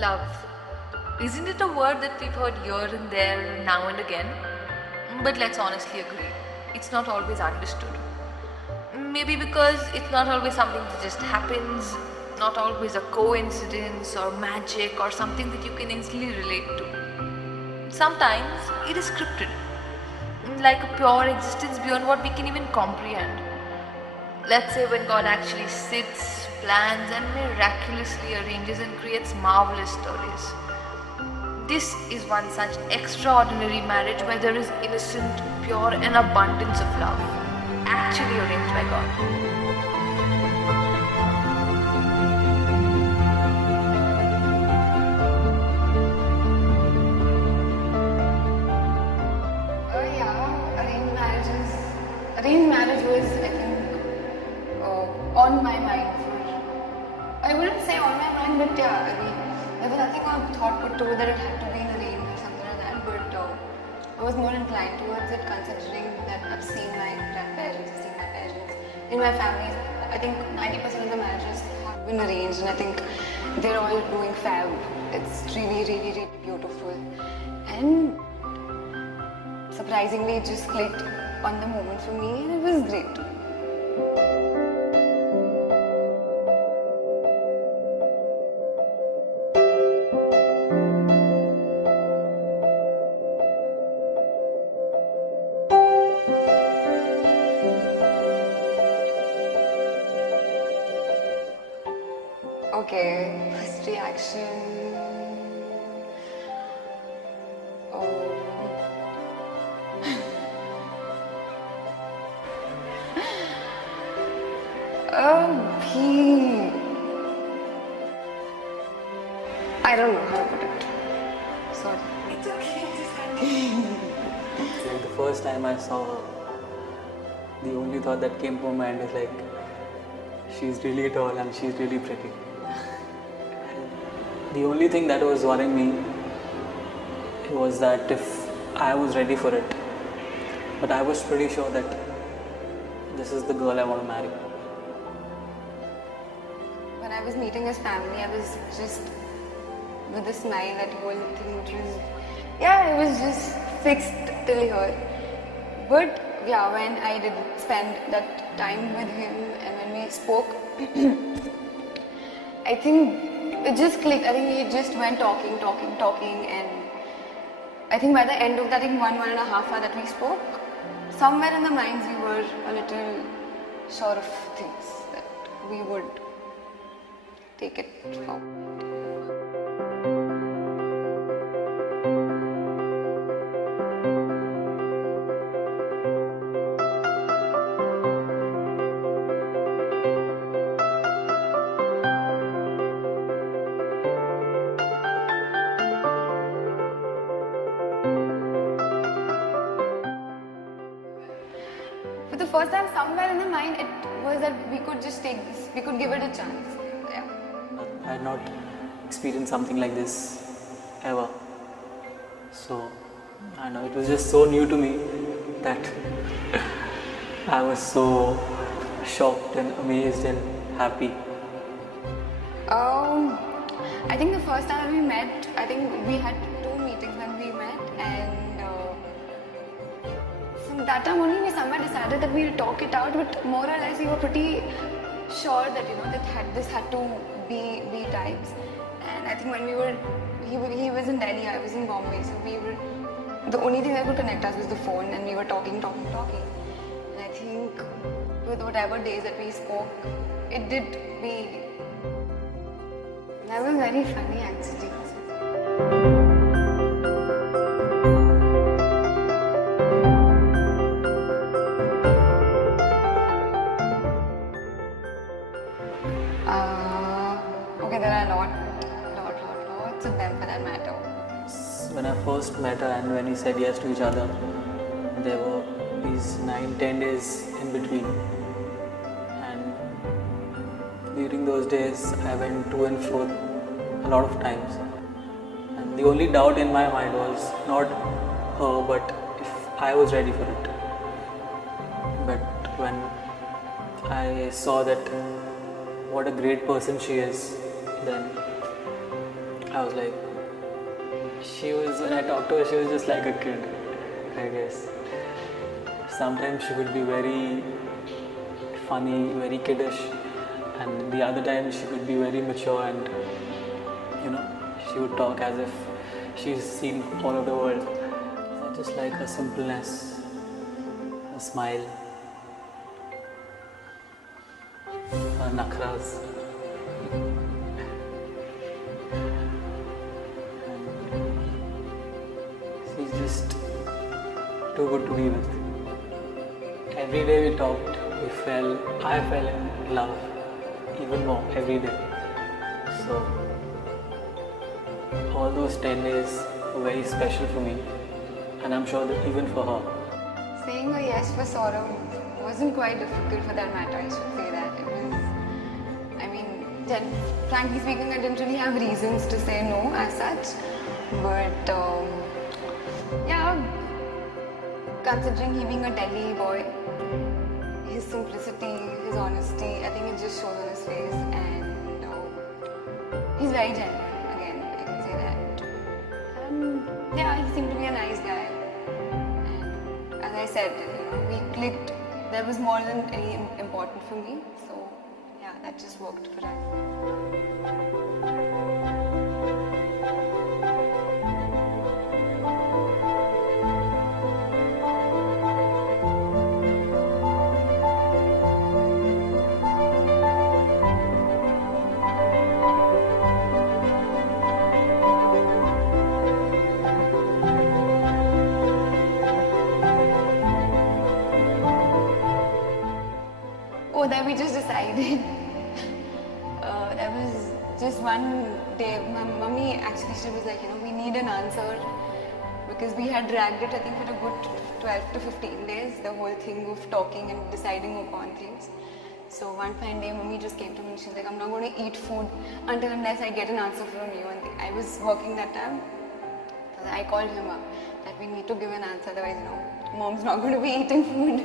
Love. Isn't it a word that we've heard here and there now and again? But let's honestly agree, it's not always understood. Maybe because it's not always something that just happens, not always a coincidence or magic or something that you can easily relate to. Sometimes it is scripted, like a pure existence beyond what we can even comprehend. Let's say when God actually sits, plans, and miraculously arranges and creates marvelous stories. This is one such extraordinary marriage where there is innocent, pure, and abundance of love, actually arranged by God. Yeah, arranged marriage was, I think, on my mind I wouldn't say on my mind, but yeah, I mean, there was nothing I thought put to that it had to be in arranged or something like that, but I was more inclined towards it considering that I've seen my grandparents, I've seen my parents. In my family, I think 90% of the marriages have been arranged, and I think they're all doing fab. It's really, really, really beautiful. And surprisingly, it just clicked on the moment for me, and it was great. Okay, first reaction. Oh. He. I don't know how to put it. Sorry. It's okay, just continue. Like the first time I saw her, the only thought that came to my mind is like, she's really tall and she's really pretty. The only thing that was worrying me was that if I was ready for it. But I was pretty sure that this is the girl I want to marry. When I was meeting his family, I was just with a smile, that whole thing, it was just fixed till here. But yeah, when I did spend that time with him and when we spoke, I think it just clicked. I think he just went talking, and I think by the end of that, 1.5 hour that we spoke, somewhere in the minds we were a little sure of things that we would take it forward. For the first time, somewhere in the mind, it was that we could just take this, we could give it a chance. Yeah. I had not experienced something like this ever. So, I know it was just so new to me that I was so shocked and amazed and happy. I think the first time we met, I think we had 2 meetings when we met, and from that time only we somewhere decided that we'll talk it out, but more or less we were pretty sure that that this had to be times. And I think when he was in Delhi, I was in Bombay, so the only thing that could connect us was the phone, and we were talking. And I think with whatever days that we spoke, it did be. That was very funny actually. Okay, there are lots of them for that matter. When I first met her and when we said yes to each other, there were these 9-10 days in between. And during those days, I went to and fro a lot of times. And the only doubt in my mind was not her, but if I was ready for it. But when I saw that what a great person she is, then I was like, when I talked to her, she was just like a kid, I guess. Sometimes she could be very funny, very kiddish, and the other time she could be very mature and, she would talk as if she's seen all of the world. I just like her simpleness, her smile, her nakhras. She's just too good to be with. Every day we talked, I fell in love even more every day. So all those 10 days were very special for me, and I'm sure that even for her. Saying a yes for Saurav wasn't quite difficult for that matter, I should say that. It was, frankly speaking, I didn't really have reasons to say no as such. But considering he being a Delhi boy, his simplicity, his honesty, I think it just shows on his face, and he's very genuine. Again, I can say that. He seemed to be a nice guy, and as I said, we clicked. That was more than any important for me. So that just worked for us. Oh, that we just decided. That was just one day. My mummy actually, she was like, we need an answer, because we had dragged it, I think, for a good 12 to 15 days, the whole thing of talking and deciding upon things. So one fine day, mummy just came to me and she's like, I'm not going to eat food unless I get an answer from you. And I was working that time. So I called him up that we need to give an answer, otherwise, mom's not going to be eating food.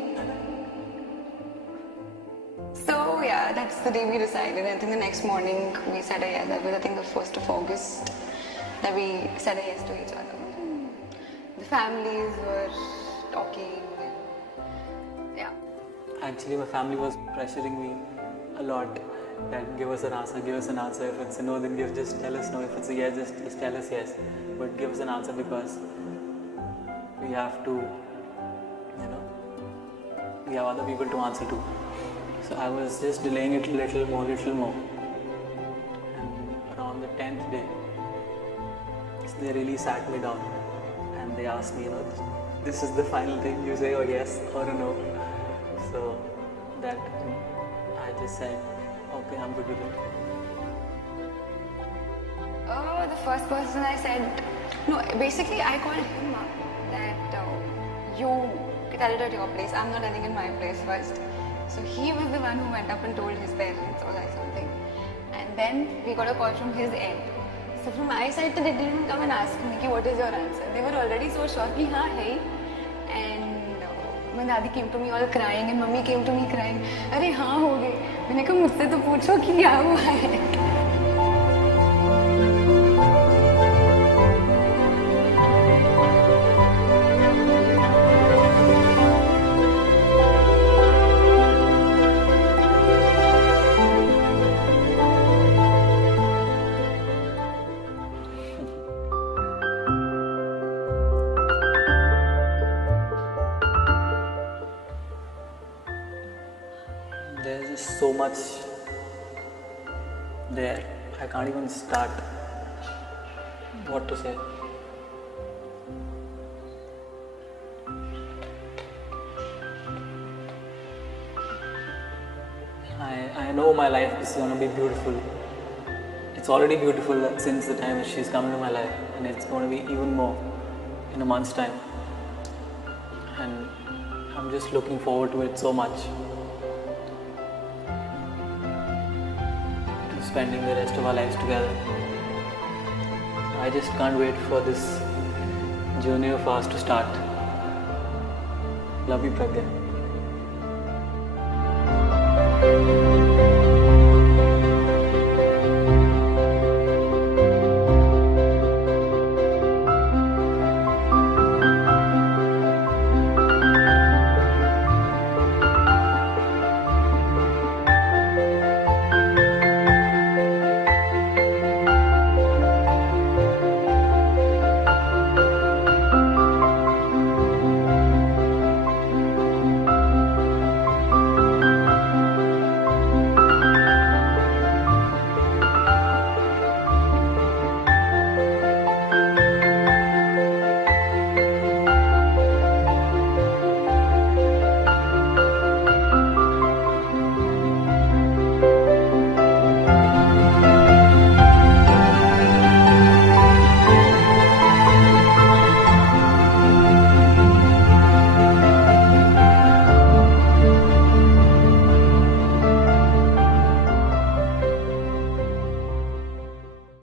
So that's the day we decided. I think the next morning we said a yes. That was, I think, the 1st of August that we said a yes to each other. The families were talking. Actually, my family was pressuring me a lot. That give us an answer, give us an answer. If it's a no, then just tell us no. If it's a yes, just tell us yes. But give us an answer, because we have to, we have other people to answer to. So I was just delaying it a little more. And around the 10th day, they really sat me down and they asked me, this is the final thing, you say a yes or a no. So that I just said, okay, I'm good with it. The first person I said, no, basically I called him up that you tell it at your place, I'm not telling in my place first. So he was the one who went up and told his parents or like something. And then we got a call from his end. So from my side, they didn't even come and ask me, what is your answer? They were already so shocked, hey. And my daddy came to me all crying and mummy came to me crying. अरे हाँ हो गए. मैंने कहा मुझसे तो पूछो कि क्या हुआ है. There's just so much there. I can't even start what to say. I know my life is going to be beautiful. It's already beautiful since the time that she's come into my life, and it's going to be even more in a month's time. And I'm just looking forward to it so much. Spending the rest of our lives together. I just can't wait for this journey of ours to start. Love you, Pragya.